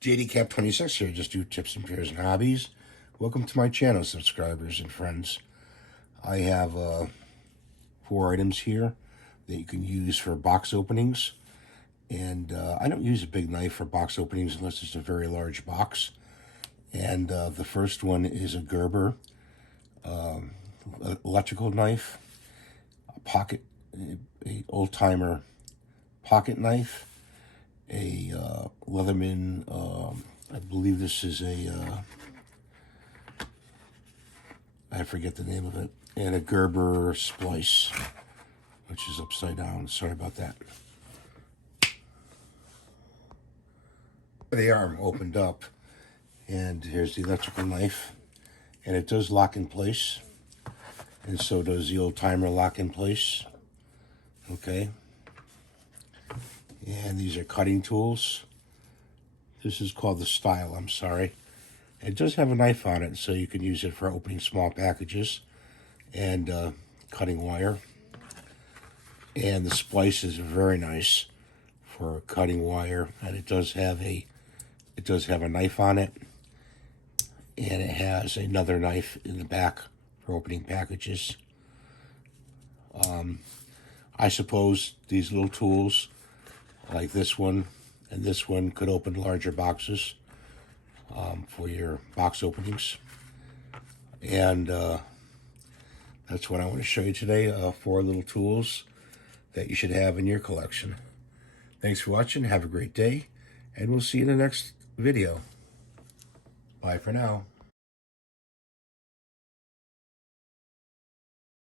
JDCap26 here, just do tips and tricks and hobbies. Welcome to my channel, subscribers and friends. I have 4 items here that you can use for box openings. And I don't use a big knife for box openings unless it's a very large box. And the first one is a Gerber electrical knife, a old-timer pocket knife, a Leatherman, I believe this is a, I forget the name of it, and a Gerber splice, which is upside down. Sorry about that. The arm opened up, and here's the electrical knife, and it does lock in place, and so does the old-timer lock in place. Okay. And these are cutting tools. This is called the Style, I'm sorry. It does have a knife on it, so you can use it for opening small packages and cutting wire. And the splice is very nice for cutting wire, and it does have a knife on it, and it has another knife in the back for opening packages. I suppose these little tools, like this one and this one, could open larger boxes for your box openings. And that's what I want to show you today, 4 little tools that you should have in your collection. Thanks for watching. Have a great day, and we'll see you in the next video. Bye for now.